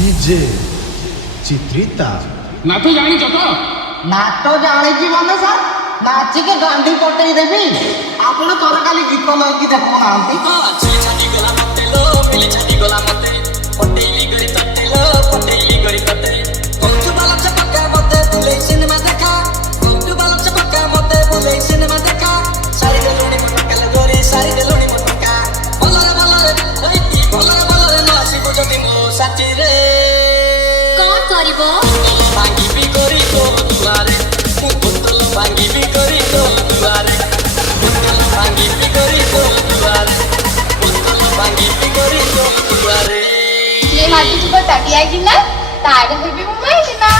ନିଜେ ଚିତ୍ରିତା ନାଚ ଜାଣିଛ ତ? ନାଟ ଜାଣିଛି ମାନେ ସାର୍ ନାଚିକି ଗାଣ୍ଡି ପଟେଇ ଦେବି। ଆପଣ ଥରେ କାଲି ଗୀତ ନେଇକି ଦେଖୁନାହାନ୍ତି। କଣ କରିବ? କିଏ ମାଗିଯିବ ତାଟିଆ ଗିନା ତାର ହେବି ମୁଁ ମାଇକିନା।